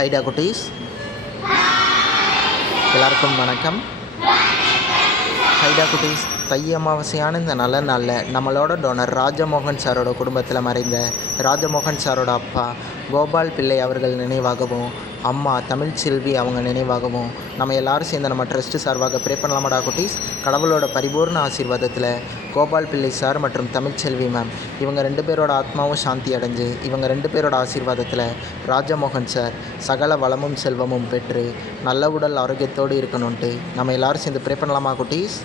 ஹைடா குட்டீஸ், எல்லாருக்கும் வணக்கம். ஹைடா குட்டீஸ், தை அமாவாசையான இந்த நல்ல நாளில் நம்மளோட டோனர் ராஜமோகன் சாரோட குடும்பத்தில் மறைந்த ராஜமோகன் சாரோட அப்பா கோபால் பிள்ளை அவர்கள் நினைவாகவும், அம்மா தமிழ்ச்செல்வி அவங்க நினைவாகவும் நம்ம எல்லோரும் சேர்ந்து நம்ம ட்ரஸ்ட்டு சார்பாக ப்ரே பண்ணலாமாடா குட்டீஸ். கடவுளோட பரிபூர்ண ஆசீர்வாதத்தில் கோபால் பிள்ளை சார் மற்றும் தமிழ்ச்செல்வி மேம் இவங்க 2 பேரோட ஆத்மாவும் சாந்தி அடைஞ்சு, இவங்க 2 பேரோட ஆசீர்வாதத்தில் ராஜமோகன் சார் சகல வளமும் செல்வமும் பெற்று நல்ல உடல் ஆரோக்கியத்தோடு இருக்கணுன்ட்டு நம்ம எல்லோரும் சேர்ந்து ப்ரே பண்ணலாமா குட்டீஸ்.